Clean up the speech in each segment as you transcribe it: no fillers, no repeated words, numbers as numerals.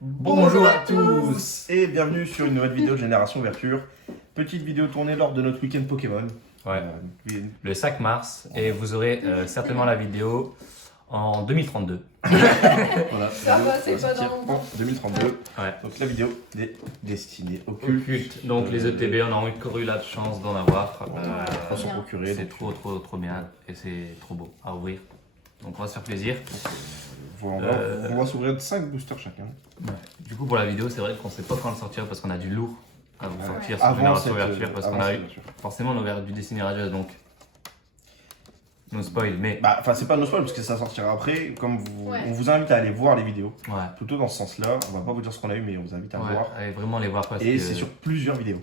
Bonjour à tous et bienvenue sur une nouvelle vidéo de Génération Ouverture. Petite vidéo tournée lors de notre week-end Pokémon. Ouais, le 5 mars et vous aurez certainement la vidéo en 2032. Voilà, Ça va, c'est pas sortir dans longtemps. en 2032. Ouais. Donc la vidéo est destinée au Occulte. culte. Donc les ETB, on a encore eu la chance d'en avoir. On s'en bien. procurer. C'est trop bien et c'est trop beau à ouvrir. Donc on va se faire plaisir. On va s'ouvrir 5 boosters chacun. Ouais. Du coup pour la vidéo, c'est vrai qu'on sait pas quand le sortir parce qu'on a du lourd à vous sortir sur Avant Génération cette Ouverture parce qu'on a eu forcément on a ouvert du Destiny Radios donc no spoil mais Bah, enfin, c'est pas nos spoils parce que ça sortira après. Comme Ouais. on vous invite à aller voir les vidéos. ouais. Plutôt dans ce sens-là. On va pas vous dire ce qu'on a eu, mais on vous invite à Ouais, voir. allez vraiment les voir parce Et que c'est sur plusieurs vidéos.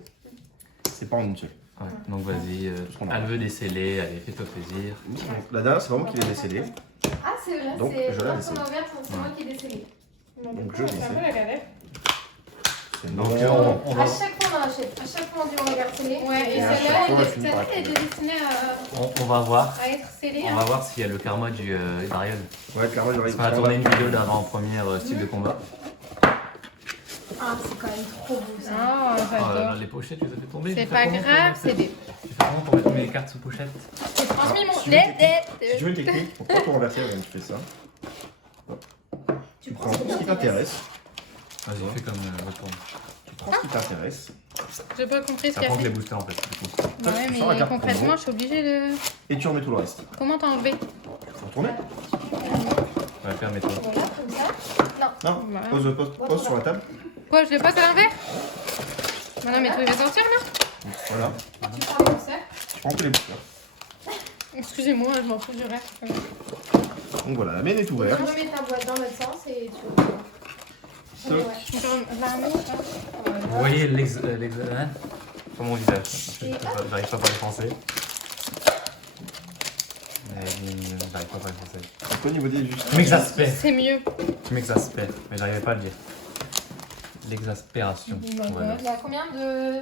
C'est pas en une seule. ouais. Donc vas-y, ce qu'on a. elle veut déceler, allez fais-toi plaisir. La dernière, c'est vraiment qui les décédé. Ah, c'est vrai, Donc, c'est je l'ai moi laissé. qui m'a ouvert, c'est moi qui ai décelé. Donc je C'est un peu décède. la galère. Donc Non. on À va, chaque fois on en achète, à chaque fois on dit on regarde télé. Ouais, et Et à celle-là, chaque fois, elle elle finit celle-là, par elle être était destinée on va voir. à être scellée. On va voir s'il y a le karma du Darion. Ouais, clairement, il y aurait Parce qu'on a tourné une vidéo d'avant-première style de combat. Ah, c'est quand même trop beau ça. Ah, Oh là là, j'adore. les pochettes, tu les as fait tomber. C'est J'ai fait pas comment pour grave, mettre- c'est des. J'ai fait comment pour mettre mes cartes sous pochette. J'ai transmis mon si lait. tu veux une technique, pour pas tout renverser, regarde, tu fais ça. Tu prends tout ce qui t'intéresse. Vas-y, fais comme retourne. Tu prends ce qui t'intéresse. J'ai pas compris ce Ça qu'il y prend a que les fait. boosters en fait. du coup. Toi, Ouais, tu sors la mais carte concrètement, promo je suis obligée de. et tu remets tout le reste. Comment t'as enlevé? Faut retourner. Ouais, permets-toi. Voilà, comme ça. Non, Voilà. pose sur la table. Quoi, je le passe à l'envers? Non, non, mais toi, il va sortir là? Voilà. Tu prends comme ça. Tu prends tous les boosters. Excusez-moi, je m'en fous du reste. Donc voilà, la mienne est Tu ouverte. remets ta boîte dans l'autre sens et tu. Toc. Ouais. Encore 20 minutes. Vous voyez hein, sur mon visage. J'arrive pas à parler français. J'arrive pas à parler français. C'est quoi au niveau des juste. Tu m'exaspères. C'est mieux. Tu m'exaspères. Mais j'arrivais pas à le dire. L'exaspération. Voilà. Il y a combien de.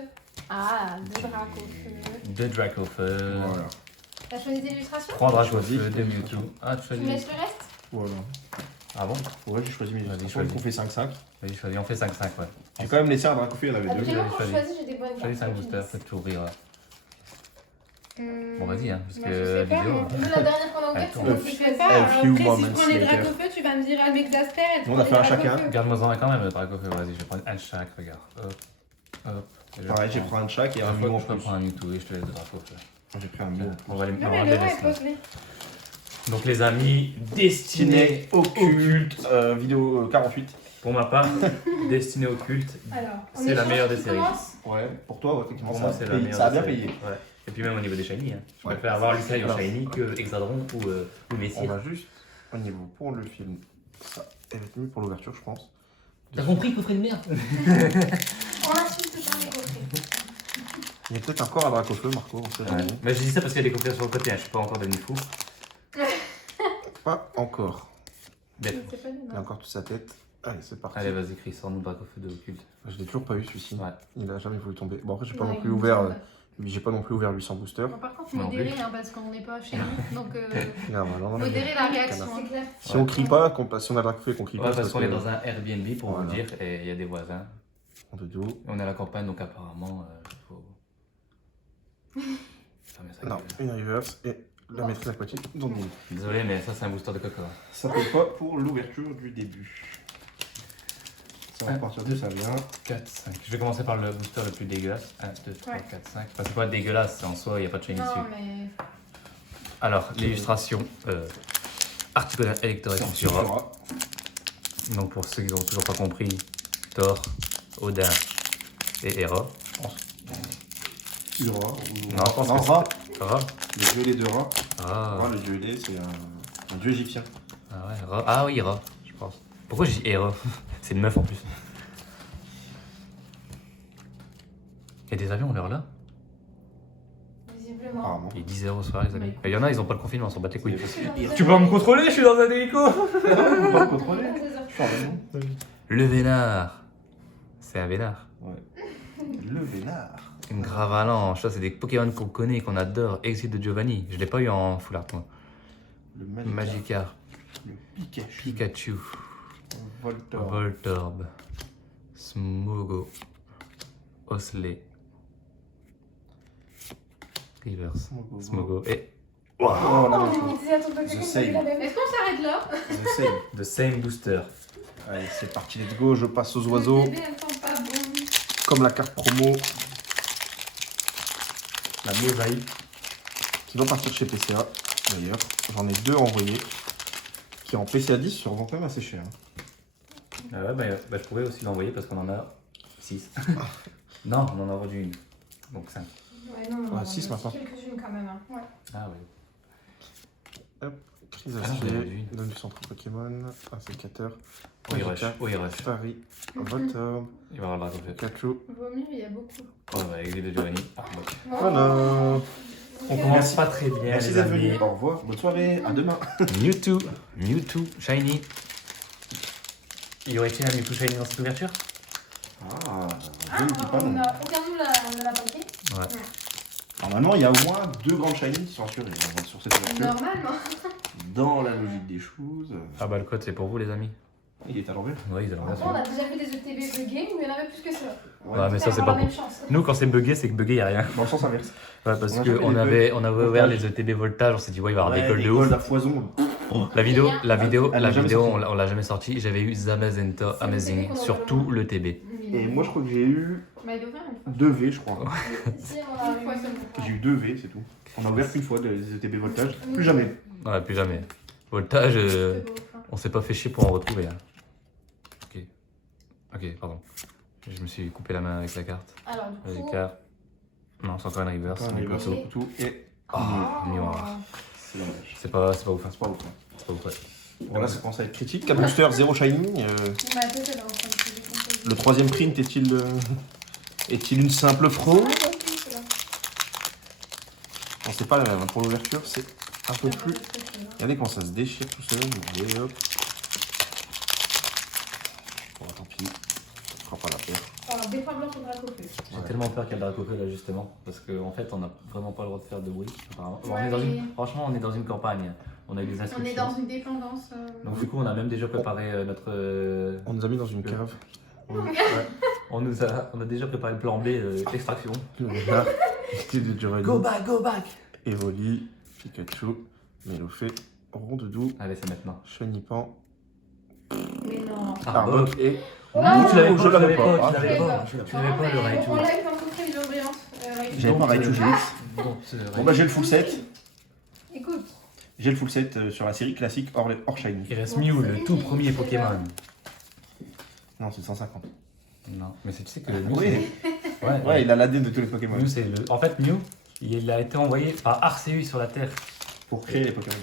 Ah, deux dracofeux. 2 Dracofeu, Voilà. T'as choisi des illustrations 3 Dracofeu, 2 Mewtwo. Ah, tu Tu choisis. me laisses le reste Voilà. Ah bon? Ouais, j'ai choisi mes Vas-y, illustrations. choisis. On fait 5-5. Vas-y, choisis. On fait 5-5, ouais. J'ai quand même laissé un Dracofeu, il y en avait deux. Habituellement, quand je choisis. choisis, j'ai des bonnes Choisis 5 cartes. boosters, faut tout ouvrir. Là. Bon, vas-y, hein, parce Moi, que je sais la pas, vidéo. moi. Nous, la dernière qu'on a ouverte, c'est moi qui Je choisis. sais pas, A few après si moments je prends les later. dracofeux, tu vas me dire elle m'exaspère. elle On prend a les fait un chacun. dracofeux. Garde-moi-en quand même, le Dracofeu. Vas-y, je vais prendre un de chaque, regarde. Hop, hop. Et je Pareil, j'ai prends- pris un de chaque et un Une fois Mew en que je peux plus. prendre un Mewtwo et je te laisse le Dracofeu. J'ai pris un Mew en plus. On va les Non, on mais va le les roi est laisser. posé. Donc les amis, Destiné Occulte, vidéo 48. pour ma part, Destiné Occulte, Alors, on c'est la échange, meilleure qui des séries. commence Ouais, pour toi, ouais, effectivement, Pour ça, moi c'est la meilleure ça a des bien séries. payé. Ouais. Et puis même au niveau des shiny, hein. Je Ouais. préfère avoir Lucario Alors. shiny que Hexadron ou On Messire. va juste au niveau pour le film. Ça, elle va être mieux pour l'ouverture, je pense. T'as compris, coffret de merde? On assume tout ça, les coffrets. Il y a peut-être encore un Dracofeu, Marco, on sait jamais. Mais je dis ça parce qu'il y a des coffrets sur le côté, hein. Je suis pas encore devenu fou. Pas encore. Bête. C'est pas des Il a encore toute sa tête. Allez, c'est parti. Allez, vas-y, Chris, sors-nous Dracofeu de Occulte. Je l'ai toujours pas eu celui-ci. Ouais. Il a jamais voulu tomber. Bon, après, j'ai pas Ouais, non plus il me ouvert. semble. J'ai pas non plus ouvert 800 boosters. Bon, par contre, Non modéré, hein, parce qu'on n'est pas chez nous. Donc, Regarde, voilà, on a- modérer la réaction. Canard. C'est clair. Si on crie pas, si on a Dracofeu et qu'on crie Ouais, pas, parce qu'on est que- dans un Airbnb pour vous Voilà. dire, et il y a des voisins. En de dos. On est à la campagne, donc apparemment, faut. Fermer sa Non, gueule. une reverse et la maîtrise aquatique. Donc, bon. Désolé, mais ça, c'est un booster de coco. Ça peut pas pour l'ouverture du début. Ça va partir de ça vient. 4, 5. Je vais commencer par le booster le plus dégueulasse. 1, 2, 3, Ouais. 4, 5. Enfin, c'est pas dégueulasse, en soi, il n'y a pas de shiny Non, dessus. mais. Alors, l'illustration Articuno Electoris Futura. Donc, pour ceux qui n'ont toujours pas compris, Thor, Odin et Hera. Je pense. Ura. Non, je pense que Ra. c'est Ra. Le dieu ailé de Ra. Ah, Ra, le dieu ailé, c'est un dieu égyptien. ah, ouais, Ra. Ah oui, Ra, je pense. Pourquoi j'ai dit Hera? C'est une meuf en plus. Il y a des avions, on leur là. Visiblement. Apparemment. Il est 10 € au soir, les amis. Il y en a, ils ont pas le confinement, on s'en bat les couilles. Tu Tu peux me contrôler, je suis dans un hélico. On va le contrôler. Je suis en raison. Le vénard. C'est un vénard. Le vénard. Une gravalanche, ça c'est des Pokémon qu'on connaît, qu'on adore. Exit de Giovanni, je l'ai pas eu en full art moi. Le Magikarp. Magikarp, Le Pikachu. Pikachu. Voltorb, Smogo, Osley, Rivers, Smogo et Oh, la même chose. On disait à ton papa The qu'on same. avait la même. Est-ce qu'on s'arrête là? The same. The Same Booster. Allez, c'est parti, let's go. Je passe aux oiseaux. Les bébés, elles sont pas bonnes. Comme la carte promo. La Mévaille. Qui va partir chez PCA. D'ailleurs, j'en ai 2 envoyés. Qui en PCA 10 se revend quand même assez cher. Ah ouais, bah, je pourrais aussi l'envoyer parce qu'on en a 6. Non, on en a vendu une. Donc 5. Ouais, non, non. Ouais, 6 maintenant. Quelques-unes quand même. Hein. Ouais. Ah oui. Chrysacier, j'en ai vendu une. donne du centre Pokémon, un sécateur, Oui, rush. Oui, rush. Fari, Voltorb, Il va avoir le dragon. Pikachu. Vaut mieux, il y a beaucoup. Oh, bah, avec les de Giovanni. Ah, bon. Voilà. On commence pas très bien, Merci les d'être amis. venu. Au revoir. Bonne soirée. À demain. Mewtwo, Shiny. Il y aurait-il un Mewtwo Shiny dans cette ouverture? Ah, je ne dis pas On non. a aucun de la paquet. Ouais. Normalement, il y a au moins 2 grandes shiny qui sont assurées sur cette ouverture. Normalement. Dans la logique des choses. Ah bah le code c'est pour vous les amis. Il est à l'envers. Oui, ils allons bien Après, on a déjà vu des ETB buggés, mais il y en avait plus que ça. Ouais, mais ça c'est avoir pas la pour... même chance. Nous quand c'est bugué, c'est que bugué y a rien. Dans le sens inverse. Ouais, parce On a que chopé on des avait ouvert voltage. les ETB voltage, on s'est dit ouais il va y avoir des cols des de golds ouf. à foison. La vidéo, Elle l'a jamais sorti. on l'a jamais sortie. J'avais eu Zamazenta C'est le Amazing TB qu'on sur ouvre tout le le TB. Et moi, je crois que j'ai eu Bah, il est ouvert une fois. 2 V, je crois. Ici, on a Une fois seulement. J'ai eu 2 V, c'est tout. On a ouvert qu'une fois des ETB voltage. Plus jamais. Ouais, plus jamais. Voltage, C'est beau, enfin. on s'est pas fait chier pour en retrouver. Hein. Ok, pardon. Je me suis coupé la main avec la carte. Alors, du Vas-y, coup. car. Non, c'est encore une reverse. Encore un un reverse, couteau. tout. Et Noir. c'est dommage. C'est pas ouf. Hein. C'est pas ouf. Hein. C'est pas ouf, ouais. Bon, là, ça commence à être critique. 4 boosters, 0 shiny. Ma tête, elle est en train de se décomposer. Le 3ème print est-il une simple fraude? Ah, ok, c'est là. Bon, c'est pas la même. Hein. Pour l'ouverture, c'est un peu C'est plus. un peu plus, là. Regardez comment ça se déchire tout seul. Et hop. Bon, tant pis. Ça fera pas la paire. Alors, des fois blancs sur Dracofeu. J'ai tellement peur qu'il y ait le Dracofeu là justement. Parce qu'en fait, on n'a vraiment pas le droit de faire de bruit. Apparemment. Bon, Ouais, mais- Franchement, on est dans une campagne. On a eu des On inscriptions. est dans une dépendance. Donc du coup, on a même déjà préparé notre... On nous a mis dans une cave. On a déjà préparé le plan B, extraction. Le renard, style de Giovanni. go back. Evoli, Pikachu, Melofé, Rondoudou, Allez, c'est maintenant. Chenipan, Mais non. Arbok et. Ah, tu l'avais je l'avais pas. tu l'avais Ah, pas. Tu l'avais pas le Raichu. On l'a eu dans le très vidéo brillante. J'avais pas Raichu, j'ai Bon bah j'ai le full set. Écoute. J'ai le full set sur la série classique hors shiny. Il reste Mew, le tout premier Pokémon. Non, c'est 150. Non, mais tu sais que Mew, Oui. c'est... Ouais, il a l'AD de tous les Pokémon. Mew, c'est le... En fait, Mew, il a été envoyé par Arceus sur la Terre. Pour créer les Pokémon.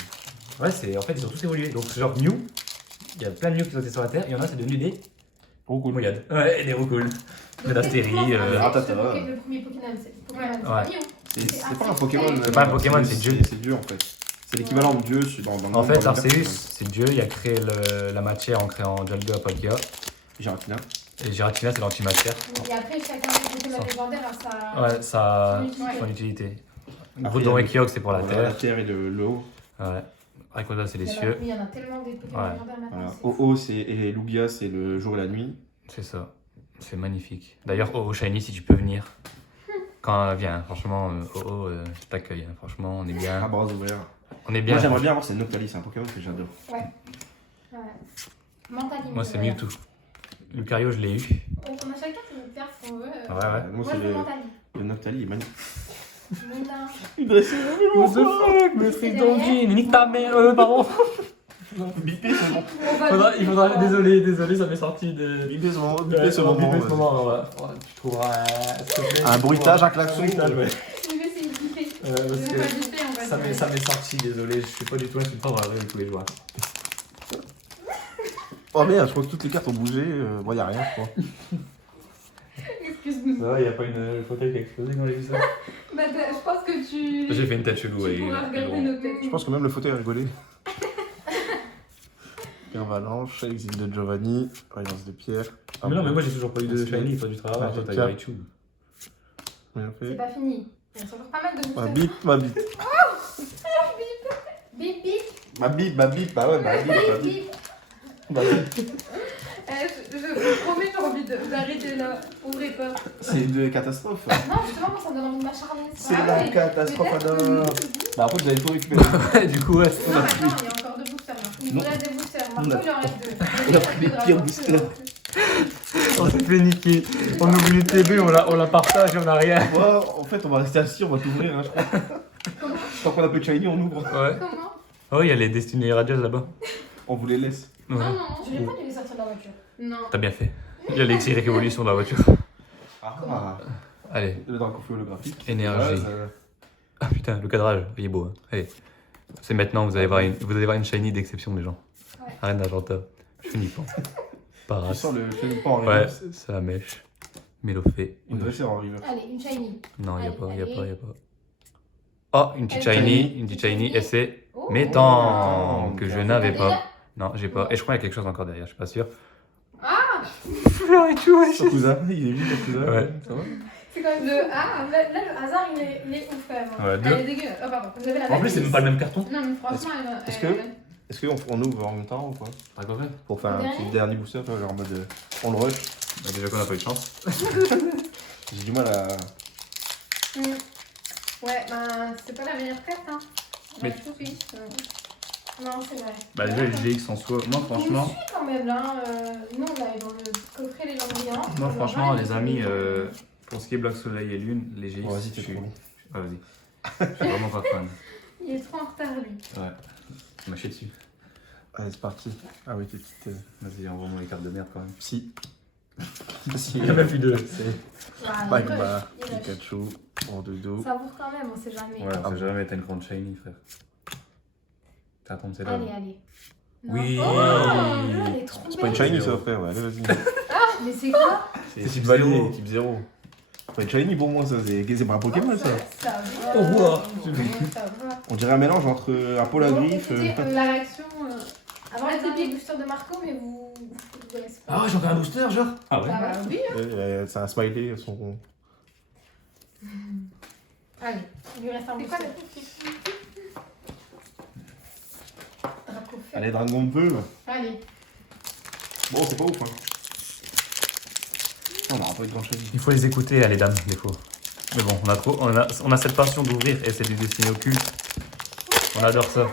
Ouais, en fait, ils ont tous évolué. Donc, genre Mew, il y a plein de Mew qui sont été sur la Terre. Il y en a, c'est devenu des Moyades. Ouais, et des Roucoul. De l'Astérie. Ratata. Le premier Pokémon, c'est Pokémon. Ouais. C'est Mew. C'est pas un Pokémon. C'est pas un Pokémon, c'est Dieu. C'est Dieu en fait. C'est l'équivalent de Dieu dans En fait, dans Arceus, l'univers. c'est Dieu. Il a créé la matière en créant Jalga, Palkia. Giratina. Et Giratina, c'est l'antimatière. Et après, chacun des Pokémon légendaires a sa. Ouais, ça son son utilité. utilité. Après, Groudon il y a et Kyogre, c'est pour la Voilà, Terre. et le haut. Ouais. Rayquaza, c'est les Il y en a- cieux. Il y en a tellement des Pokémon Ouais. légendaires maintenant. Voilà. c'est- Oh et Lugia, c'est le jour et la nuit. C'est ça. C'est magnifique. D'ailleurs, Oh Shiny, si tu peux venir. Quand viens, franchement, je t'accueille. Hein. Franchement, on est À bien. bras ouverts. On est bien. Moi j'aimerais bien avoir cette Noctalis, c'est un Pokémon que j'adore. Ouais. Mentaline. Moi, c'est Mewtwo. Lucario, je l'ai eu. On a chacun ses pertes qu'on veut. Ouais, ouais. Moi Moi, c'est je veux Mentaline. le Noctali, il est magnifique. Mais non. Il dresse What the fuck, maîtrise d'Angine, nique ta mère, pardon. Bipé ce moment. Il faudra, désolé, ça m'est sorti de. Bipé ce moment. Ouais, Bipé ce moment. biper ce moment, ouais. Tu trouveras s'il te plaît, Un bruitage, un klaxon. Un bruitage, ouais. Je vais essayer de bipper. Parce Je veux que pas bipper, on va ça m'est sorti, désolé, je suis pas du tout insultant dans la vraie vie de tous les jours. Oh merde, je crois que toutes les cartes ont bougé. Bon, y a rien, je crois. Excuse-nous. Ça va, y a pas une fauteuil qui a explosé quand j'ai vu ça? Bah, je pense que tu. J'ai fait une tête chelou, Tu pourras regarder nos têtes. Je pense que même le fauteuil a rigolé. Avalanche, exil de Giovanni, Alliance de Pierre. Mais non, mais moi j'ai toujours pas eu de Merci. shiny, pas du travail, Ouais, toi t'as eu tiens. Raichu. Bien C'est fait. pas fini. Il reste encore pas mal de Ma boosters. bite, ma bite. Bip bip. Ma bite, bah ouais, ma bite, ma Bip bite. bip. Ma bite. Je vous promets, j'ai envie d'arrêter là. Ouvrez pas. C'est une catastrophe. Non, justement, moi, ça me donne envie de m'acharner. C'est Ah la oui. catastrophe, Peut-être Anna. Bah après, vous avez tout récupéré. Du coup, ouais. Non, attends, il y a encore 2 boosters. Il Non. nous reste des boosters. On a- Marco, il en reste 2. on a pris les pires boosters. On s'est fait niquer. On oublie le TB, on la partage et on a rien. Ouais, en fait, on va rester assis, on va t'ouvrir, hein, je crois. Comment Tant qu'on a peu de shiny, on ouvre. Ouais. Comment Oh, il y a les Destiny Radios là-bas. On vous les laisse. Ouais. Non, non, je vais pas les sortir de la voiture. Non. T'as bien fait. Il y a l'Exir Révolution dans la voiture. Ah, Allez, le Dracofeu holographique. énergie. Ouais, ça- Ah putain, le cadrage, il est beau. Hein. Allez, c'est maintenant, vous allez voir une shiny d'exception des gens. Ouais. Arène d'Argenta. Je finis pas. Tu Paras. sens le fais pas en Ouais, reverse. c'est la mèche. Mélophée. On devrait faire en reverse. Allez, une shiny. Non, y'a Allez, pas, y'a allez. pas, y'a pas. Oh, une petite shiny, et c'est Oh. Métang, que je Bien. n'avais Déjà pas. Non, j'ai pas. Et je crois qu'il y a quelque chose encore derrière, je suis pas sûr. Ah Fleur et tout, ouais. Ton cousin, il est vite, ton cousin. Ouais. Ça va C'est quand même le. Ah, là, le hasard, il est ouf quand même. Ouais, deux. Elle est dégueu. Oh, pardon. Vous avez la En plus, c'est même pas le même carton. Non, mais franchement, Est-ce elle- que- Est-ce qu'on ouvre en même temps ou quoi D'accord, Pour faire un Dernier petit dernier booster, tu vois, genre en mode. On le rush. bah, déjà qu'on a pas eu de chance. J'ai du mal à. Ouais, bah, c'est pas la meilleure carte, hein. Mais- Tout de suite. Non, c'est vrai. Bah, déjà, les GX en soi. Moi, franchement. On suit quand même là. Nous, on avait dans le coffret les gens brillants. Moi, franchement, les amis, pour ce qui est Bloc Soleil et Lune, les GX. Bon, vas-y, je t'es suis. trop long. Ah, vas-y. Je suis vraiment pas fan. Il est trop en retard, lui. Ouais. Tu m'as chié dessus. Allez, c'est parti. Ah oui, tes petites. Vas-y, envoie-moi les cartes de merde quand même. Si. Si. Il y a même plus de. C'est Ah, il Magma, rush, il rush. Pikachu, en dodo. Ça vaut quand même, on sait jamais. Ouais, Ah on bon. sait jamais, t'as une grande shiny, frère. T'as attendre celle-là. Allez, allez. Non. Oui. Oh, elle est trop C'est pas une belle. shiny, ça, frère, ouais. Allez, vas-y. Mais c'est quoi C'est type validé, type 0. Pas une shiny pour moi, ça. C'est pas un Pokémon, ça. Ça va. Au revoir. Ça va. On dirait un mélange entre un pôle à Bon, griffe. écoutez, la réaction. Avant le typique booster de Marco, mais vous connaissez pas. Ah, j'ai encore un booster, genre. Ah ouais. Ah bah oui. C'est un smiley, son. Allez, il lui reste un booster. Draco fait. Allez, Dragon de Feu. Allez. Bon, c'est pas ouf, hein. On n'aura pas eu de grand chose. Il faut les écouter, les dames, des fois. Mais bon, on a cette passion d'ouvrir et c'est du destiné occulte. On adore ça.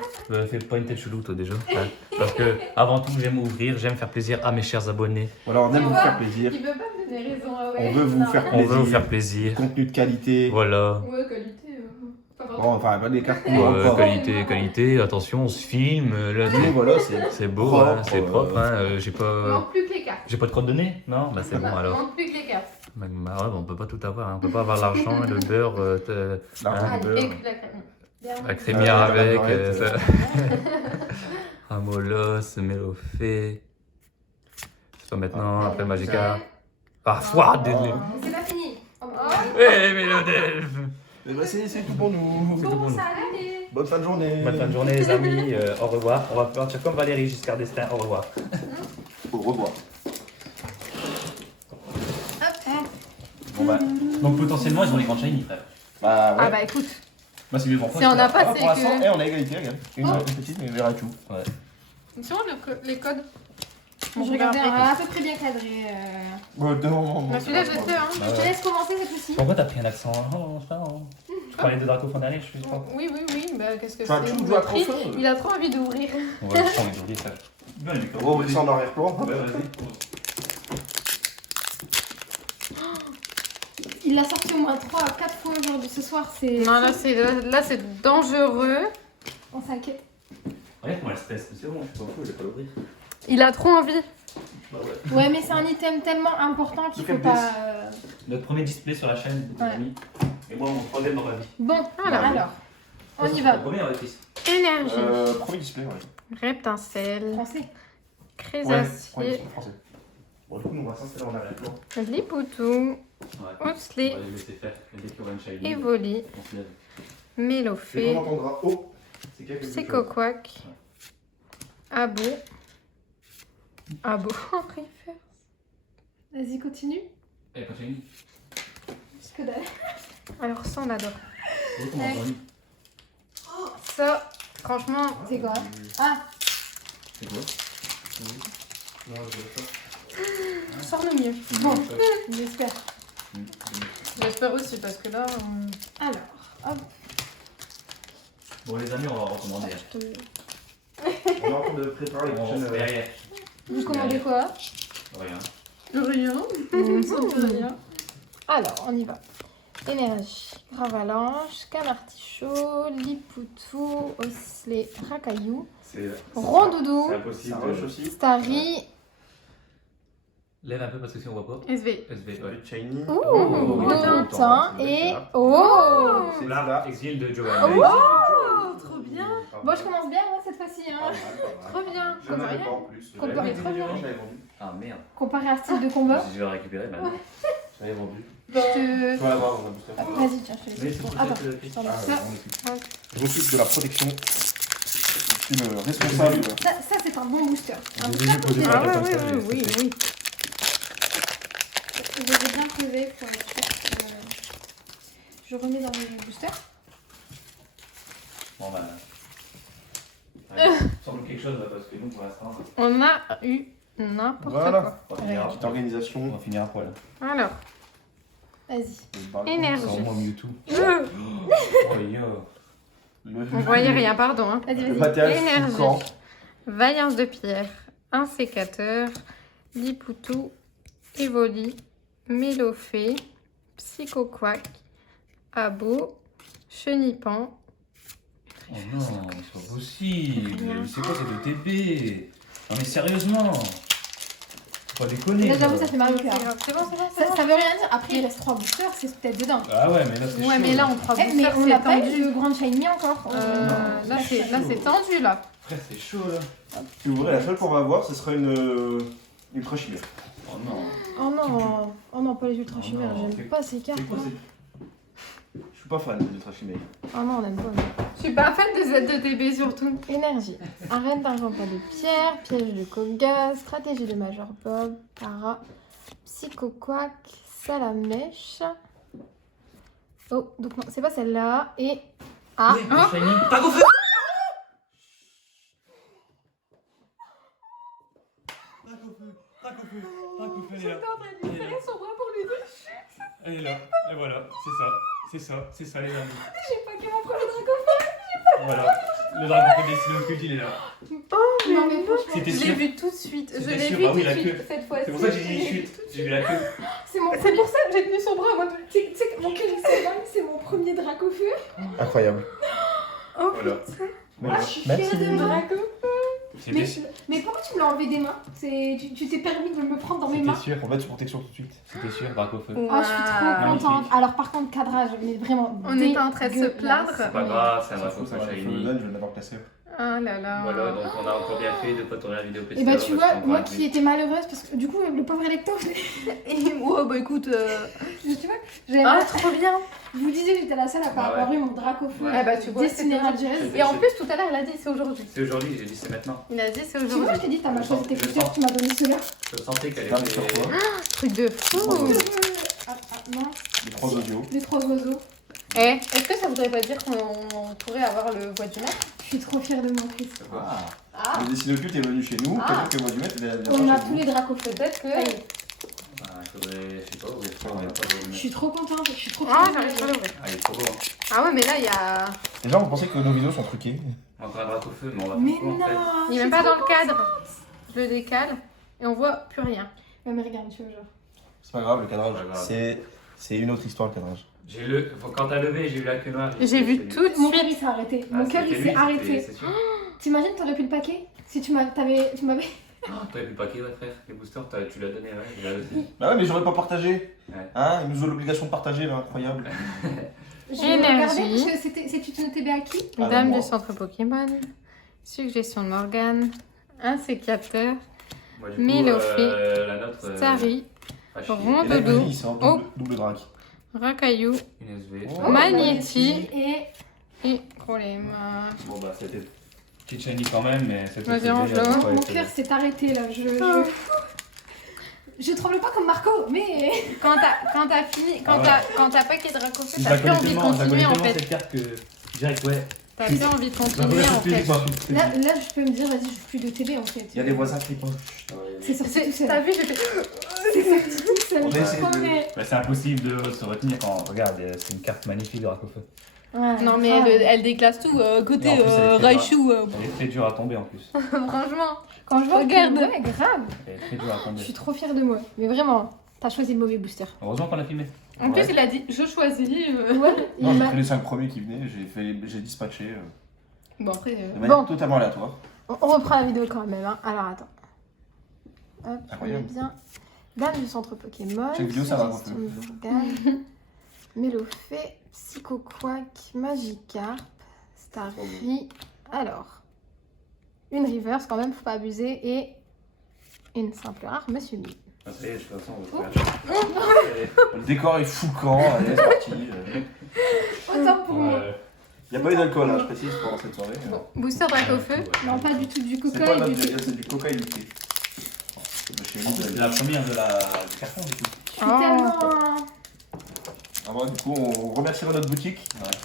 Fais pas une tête chelou, toi, déjà. Hein. Parce que, avant tout, j'aime ouvrir, j'aime faire plaisir à mes chers abonnés. Voilà, on aime Tu vous vois, faire plaisir. Il veut pas me donner raison, ah ouais. On veut vous Non. faire On plaisir. veut vous faire plaisir. Contenu de qualité. Voilà. Ouais, qualité. Pas vraiment. Bon, enfin, pas des cartes Ouais, encore. qualité, attention, on se filme. Là, Mais voilà, c'est. c'est beau, Propre, hein, c'est propre. Hein, Il j'ai pas. manque plus que les cartes. J'ai pas de code donné. Non, bah c'est bon Il alors. manque plus que les cartes. Bah, ouais, on peut pas tout avoir. Hein. On peut pas avoir l'argent, le beurre, L'argent Hein, de Allez, beurre. et la crème. la crémière la avec. barrette, Ça... Amolos, Mélophée. C'est pas maintenant, Allez, après le Magikarp. c'est- Parfois, Oh, désolé. C'est pas fini. Oh, Eh, Mélodelphe. Eh ben, c'est tout pour nous. Bon, ça allait. Bonne fin de journée. Bonne fin de journée, les amis. Au revoir. On va partir comme Valérie Giscard d'Estaing. Au revoir. Au revoir. Bon, bah. Donc, potentiellement, ils ont les grandes shiny, frère. Bah, ouais. Ah bah écoute, Moi, c'est mieux pour si on n'a pas, Ah, c'est pour l'instant, que... on a égalité, regarde. Une petite, mais verra tout. Sur les codes. Je regardais à peu près bien cadré. Bon, non. Bah, celui-là, je le sais, hein. Bah, Je te laisse commencer cette fois-ci. Pourquoi t'as pris un accent Je parlais de Draco Fontaine, je suis pas. Oui, bah qu'est-ce que Enfin, c'est tout il doit a pris- trop fin. Il a trop envie d'ouvrir. On va le prendre, j'ai oublié ça. Bien, les On va descendre en arrière-plan. Ouais, vas-y. Il l'a sorti au moins 3 à 4 fois aujourd'hui. Ce soir, c'est. Non, là, c'est dangereux. On s'inquiète. Regarde comment elle stresse, c'est bon, je suis pas fou, je vais pas l'ouvrir. Il a trop envie. Bah ouais. Ouais, mais c'est un item tellement important qu'il faut Quelle pas. Notre premier display sur la chaîne, les Ouais. amis. Et moi, mon troisième dans ma vie. Bon, Voilà. alors. On y va. Le premier avec fils. Énergie. Premier display, ouais. Reptincelle. Français. Ouais, Crésacier. display français. Bon, du coup, on va s'installer en arrière-plan. Lipoutou. Ouais. On Osley. va les laisser faire. Et dès qu'il y aura une shiny, Evoli. on se lève. Et Mélophée. on entendra. Oh, c'est quelque chose. Psychoquack. Abo. Abo. Vas-y, continue. Eh, pas shiny. Que dalle. Alors ça, on adore. Oh, comment on dit Ça, franchement, C'est quoi Ah, C'est quoi Non, je veux ça. Sors le mieux. Bon, j'espère. J'espère aussi parce que là. Alors, hop. Bon, les amis, on va recommander. On est en train de préparer les On prochaines. fait derrière. Vous commandez quoi? Rien. Rien. Rien. Alors, on y va. Énergie, Gravalanche, Canartichaud, Lipoutou, Osselet, Racaillou, C'est Rondoudou, impossible. Ça rush aussi. Starry. Lève un peu parce que si on voit pas. SV. SV, ouais. Shiny. Ouh, Autant. Autant et oh. C'est Là, là. exil de Giovanni. Trop bien. Bon, je commence bien moi cette fois-ci. Hein. Trop bien. J'en avais pas en plus. Comparé J'avais trop bien. j'avais vendu. Ah merde. Comparé à style de combat. Je vais le récupérer maintenant. J'avais vendu. Je te... Tu vas l'avoir dans un booster. Vas-y, tiens, je te Mais laisse. c'est Bon, pour attends, cette je t'en Ah, laisse ouais, ça. on m'occupe. Je m'occupe de la protection. Je suis le responsable. Ça, c'est un bon booster. Un J'ai booster vu poser que ça j'ai- comme ça, j'ai oui, fait. oui. je les ai bien pesés pour être sûr. Je remets dans le booster. Bon bah. Allez, semble quelque chose là parce que nous pour l'instant, On a eu n'importe Voilà. on finira. Petite organisation. On finira pour là. quoi. Alors, Vas-y. Énergie. Sans moi Mewtwo. euh, Oh yo. on voyait rien, pardon. Hein. Vas-y, Le vas-y. matériel Énergie. foucant. Vaillance de pierre, un sécateur, Lipoutou, Evoli, Mélofée, Psychoquack, Abo, Chenipan. Oh non, c'est pas possible. Rien. C'est quoi ces 2 TB? Non mais sérieusement. Faut pas déconner. Là, j'avoue, quoi. ça fait Mario C'est Kart. grave, c'est bon, c'est bon, c'est Ça, bon. ça veut rien dire. Après, il reste 3 boosters, c'est peut-être dedans. Ah ouais, mais là c'est chaud. Ouais, mais là, on prend Eh, mais on n'a pas eu tendu. de grande shiny encore. Là, c'est tendu, là. Frère, c'est chaud là. Si vous voulez, la seule qu'on va avoir, ce sera une ultra chimère. Oh non. Oh non, oh non, pas les ultra Oh chimères, non, j'aime pas ces cartes. C'est quoi moi. Je suis pas fan des ultra chimères. Oh non, on aime pas. Je suis pas fan de Z2TB surtout. Énergie. Arène d'argent pas de pierre, piège de Koga, stratégie de Major Bob, Para, Psychoquack, Salamèche. Oh, donc non, c'est pas celle-là. Et. Ah! Oh Shiny. Pas go feu. son bras pour lui dire. Elle est là, et voilà, c'est ça les amis. J'ai pas que mon premier dragon. Voilà, le dragon des stylos occultes il est là. Non, mais franchement, C'était Je l'ai sûr. vu tout de suite. Je C'était l'ai sûr. vu Ah oui, tout la de suite queue. cette fois-ci. C'est pour ça que j'ai dit chute, j'ai vu la queue. C'est pour ça que j'ai tenu son bras en mode. Tu sais que mon cœur il s'est mal, c'est mon premier Dracofeu. Incroyable. Oh Voilà. Ah, je suis fière de Dracofeu. C'était sûr. Mais pourquoi tu me l'as enlevé des mains? Tu t'es permis de me prendre dans mes mains? sûr. On va être sur protection tout de suite. C'était sûr, draco feu. Ah, je suis trop contente. Magnifique. Alors, par contre, cadrage, mais vraiment. On n'est pas en train de se dégueulasse. plaindre. C'est pas grave, c'est un Ça draco faut feu que je le shiny. donne, je vais l'avoir classé. Ah là là. Voilà, donc on a encore bien fait de pas tourner la vidéo Et bah, tu parce vois, qu'on moi va qui étais malheureuse, parce que du coup, le pauvre Elector, Et moi, bah écoute. tu vois, j'avais Ah, trop bien. je vous disais, j'étais la seule à pas Ah ouais. avoir eu mon Dracofeu. Ouais. Ah bah, tu vois, Destiné c'était Radius. Et en plus, tout à l'heure, elle a dit c'est aujourd'hui. C'est aujourd'hui, j'ai dit c'est maintenant. Il a dit c'est Tu vois, je aujourd'hui. t'ai dit, t'as mal Je choisi sens- tes je boosters, sens. tu m'as donné ceux-là. Je sentais qu'elle Putain, mais sur était... quoi Truc de fou. Non, Les 3 audios. les 3 oiseaux. Eh, est-ce que ça voudrait pas dire qu'on pourrait avoir le voix du maître? Je suis trop fière de mon Chris. Ah. Ah, Le dessin occulte est venu chez nous. Ah. Peut-être que moi du maître, il a On a chez tous vous. les Dracofeu. peut-être que. Ça y est. Ah, il faudrait, je sais pas, ouvrir ça, on va pas Je ouvrir. suis trop contente, je suis trop Ah, fière. j'arrive pas à l'ouvrir. Ah, il est trop beau. Hein. Ah ouais, mais là, il y a. Les gens vont penser que nos vidéos sont truquées. Encore un draco feu, mais on va Mais faire quoi, en non, fait Il est même pas dans le cadre. Je le décale et on voit plus rien. Ouais, mais regarde, tu vois, genre. C'est pas grave, le cadrage. C'est pas grave. C'est une autre histoire, le cadrage. J'ai eu quand t'as levé, j'ai eu la queue noire. J'ai vu tout de Mon cœur, suite. il s'est arrêté. Ah, Mon cœur, c'était il lui, s'est arrêté. c'est sûr. T'imagines, t'aurais pu le paquet? Si tu m'avais. Ah, t'avais plus le paquet, ouais, frère. Les boosters, tu l'as donné, ouais. il l'a donné. Bah ouais, mais j'aurais pas partagé. Ouais. Hein, ils nous ont l'obligation de partager, là, incroyable. J'ai Énergie. regardé, parce que c'est une TB à qui? Ah, Dame moi. du centre Pokémon. Suggestion de Morgane. Un sécateur. Moi, du coup, Mélofée. la nôtre. Starry. Ah, chier. Ron- Et là, Dodo. vas-y, c'est un Oh. double drac. Racaillou. Une SV. Oh. Magnéti. Et. Et problème. Bon, bah, c'était petite shiny quand même, mais c'était. Vas-y, range-le. Mon cœur s'est arrêté là. Je tremble pas comme Marco, mais. Quand t'as fini, quand Ah t'as paquet de raccourcis, Je t'as la plus connais envie de tellement, je la continuer connais en tellement fait. cette carte que direct, ouais. T'as plus envie de Je la continuer connais en depuis, fait. quoi. Là, je peux me dire, vas-y, je joue plus de TB en fait. Il y a des voisins qui pensent. C'est sorti tout seul. T'as vu, j'étais. C'est sorti tout seul. On va essayer de- Premier. Bah, c'est impossible de se retenir quand. Regarde, c'est une carte magnifique de Dracofeu. Ouais, Non, mais grave. elle déclasse tout. Côté Et en plus, elle est très Raichu. Elle est très dure à tomber en plus. Franchement. Quand je vois Regarde. que... Ouais, grave. Elle est très dure à Je tomber. suis trop fière de moi. Mais vraiment, t'as choisi le mauvais booster. Heureusement qu'on a filmé. En plus, il a dit je choisis. Ouais, il Non, j'ai m'a... pris les 5 premiers qui venaient, j'ai dispatché Bon, après. de manière Bon. totalement aléatoire. On reprend la vidéo quand même. Hein. Alors attends. Hop, on est Incroyable. bien. Dame du centre Pokémon. Chaque vidéo, ça va un Suggestion de Morgane, Mélofée, Psychoquack, Magikarp, Starry. Alors, une reverse quand même, faut pas abuser. Et une simple rare, Monsieur Mi. Ah, ça y est, de toute façon, on Oh. va faire. Le décor est fouquant, allez, c'est parti. Autant pour moi. Il n'y a pas eu d'alcool, hein, je précise, pendant cette soirée. Booster Dracofeu. Non, pas du tout du C'est coca. pas il notre était- délire, c'est du coca illiqué. De chez nous, C'est la première de la du carton du coup. Je suis tellement... Ah bon, du coup, on remerciera notre boutique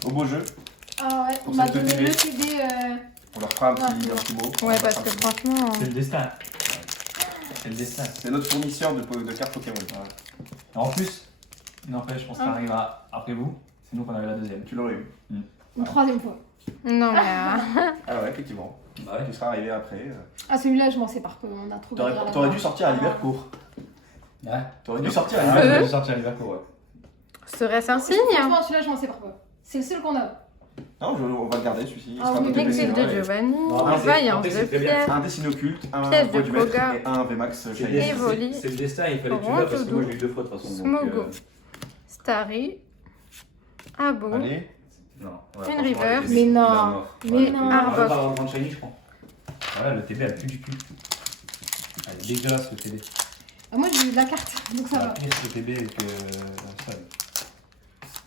au beau jeu. Ah ouais, Pour on m'a cette donné TV. le CD. On leur fera un petit mot. Ouais, parce que franchement. C'est le destin. C'est le destin. C'est notre fournisseur de cartes Pokémon. En plus, n'empêche, je pense que ça arrivera après vous. C'est nous qu'on avait la deuxième. Tu l'aurais eu. Une troisième fois. Non, mais. Ah ouais, effectivement. Bah ouais. Tu seras arrivé après. Ah, celui-là, je m'en sais par peu. On a trop galéré là-bas. T'aurais dû sortir à l'hiver court. Ouais. T'aurais dû sortir à Ah, l'hiver je vais sortir à l'Ivercourt, ouais. Serait-ce un signe Franchement, celui-là, je m'en sais par peu. C'est le seul qu'on a. Non, on va le garder celui-ci. Il Ah, sera oui, noté Exil PC, de ouais. Giovanni, Non, mais Vaillance c'est de très bien. Pierre, Un dessin occulte, un Piège voix de du maître Koga. et un VMAX C'est Shiny. le Et Evoli. c'est le destin, il fallait que tu Orange, l'as parce que moi Doudou. j'ai eu 2 fois de toute façon. Smogo. Starry, Abo, Allez, Non. Une reverse. Mais non. Mais non. Arbok. Pas avoir grande shiny, je crois. Voilà, le TB a plus du cul. Elle est dégueulasse le TB. Ah, moi, j'ai eu de la carte, donc ça La va. pire le TB que ça.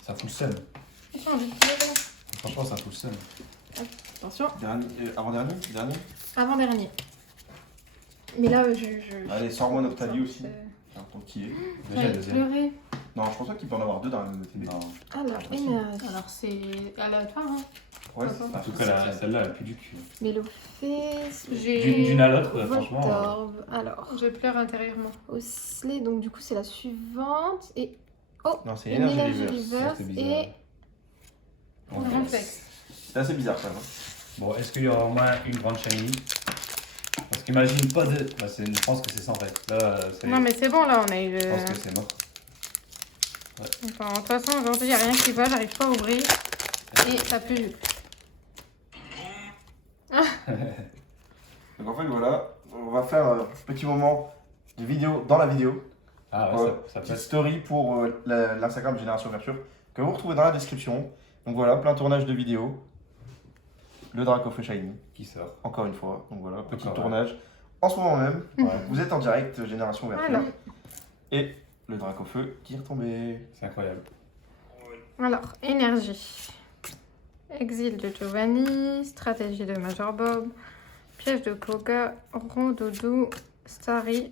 Ça fout le seum. Franchement, ça fout le seum. Attention, avant-dernier Dernier avant-dernier. Mais là, Allez, sors-moi Noctali aussi. Alors, ton petit est. Déjà, Ouais, le deuxième. pleurer. Non, je pense pas qu'il peut en avoir deux dans le même TB. Non. Alors, possible. énergie. Alors, c'est aléatoire, hein. Ouais, En tout cas, celle-là, elle a plus du cul. Mélofée. D'une à l'autre, franchement. Voltorb. Alors, Je pleure intérieurement. Osselet, donc du coup, c'est la suivante. Et Non, c'est une Energy énergie Reverse. reverse. c'est bizarre. Et Bon, Complexe. C'est assez bizarre quand même. Bon, est-ce qu'il y aura au moins une grande shiny? Parce qu'imagine pas de. Bah, je pense que c'est sans fait. Là, c'est. Non, mais c'est bon, là, on a eu le. Je pense que c'est mort. Enfin, de toute façon, aujourd'hui, il n'y a rien qui va, j'arrive pas à ouvrir. Et ça pue. Donc en fait, voilà, on va faire un petit moment de vidéo dans la vidéo. Ah ouais, Ouais, ça petite fait. story pour l'Instagram Génération Ouverture que vous retrouvez dans la description. Donc voilà, plein tournage de vidéos. Le Dracofeu Shiny, Qui sort? encore une fois. Donc voilà, petit Encore, tournage en ce moment même. Ouais, Vous êtes en direct, Génération Ouverture. Alors. Et le Dracofeu qui est retombé. c'est incroyable. Alors, énergie. Exil de Giovanni, stratégie de Major Bob, piège de Koga, Rondoudou, Starry,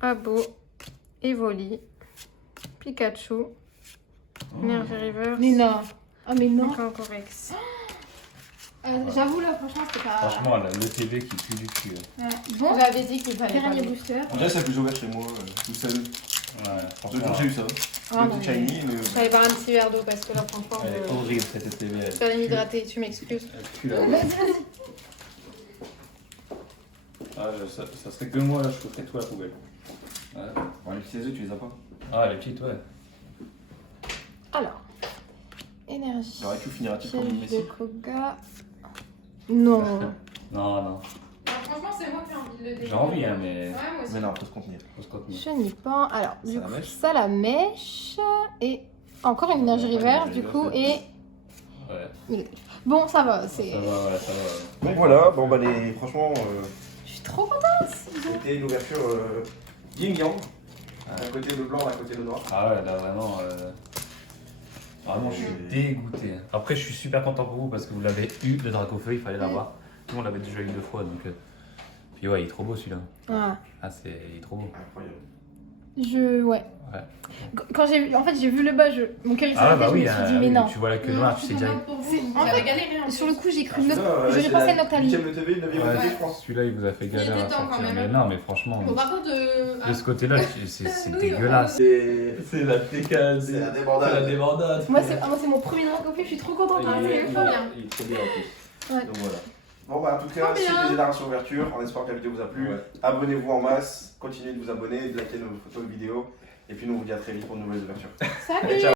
Abo, Evoli, Pikachu, Energy River, mais non. Ah, mais non. Cancorex. J'avoue, là, franchement, c'était pas. Franchement, là, le TB qui pue du cul. Ouais. Bon, J'avais dit qu'il fallait pas. dernier le- booster. En vrai, c'est plus ouvert chez moi, tout seul. Ouais, Deux franchement. jours, j'ai eu ça. Ah, Le non, petit mais- Shiny, mais. J'allais boire un petit verre d'eau parce que là, franchement, Elle est horrible cette TB. je suis hydraté, tu m'excuses. Elle pue la Vas-y, vas-y. Ah, ça serait que moi, là, je foutrais tout à la poubelle. Ouais. Bon, les petits œufs, tu les as pas. Ah, les petites, ouais. Alors, énergie. J'aurais pu finir à titre comme une Piège de Messi. Koga. Non. Non, non. Franchement, c'est moi qui ai envie de le J'ai envie, hein, mais. Ouais, moi aussi. Mais non, faut se contenir. Faut se contenir. Chenipan. Alors, du coup, Salamèche. Salamèche. Et encore une énergie Ouais, reverse, énergie du coup. reverse. Et. Ouais, Bon, ça va. ça C'est. va, ouais, ça va. Donc voilà, bon bah franchement, Je suis trop contente. c'était une ouverture yin-yang. D'un côté le blanc, d'un côté le noir. Ah ouais, là, vraiment. Vraiment, je suis dégoûté. Après, je suis super content pour vous parce que vous l'avez eu, le Dracofeu, il fallait l'avoir. Nous, on l'avait déjà eu 2 fois, donc. Puis ouais, il est trop beau celui-là. Ouais. Ah, il est trop beau. Incroyable. Ouais. Ouais. Quand j'ai vu, en fait, j'ai vu le bas, mon cœur il s'est Ah arrêté, bah je oui, me suis dit, mais non. tu vois la queue noire, tu sais direct. En fait, galéré. sur le coup, j'ai cru Ah, j'aurais c'est pensé la Nathalie. 8ème ETV, 9ème Ouais. ETV, je pense. Celui-là, il vous a fait Il galère était à temps quand sortir. même. Mais non, mais franchement, Bon, par contre, de ce côté-là, c'est Oui, dégueulasse. C'est la TK, c'est la débandade. débandade. Moi, c'est mon premier drag au plus, je suis trop contente. Ah, c'est trop bien. Il est trop bien en plus. Ouais. Donc voilà. Bon bah en tout cas, Trop bien. c'était Génération Ouverture. On espère que la vidéo vous a plu. Ouais. Abonnez-vous en masse, continuez de vous abonner, de liker nos photos et vidéos. Et puis nous on vous dit à très vite pour de nouvelles ouvertures. Salut! Ciao.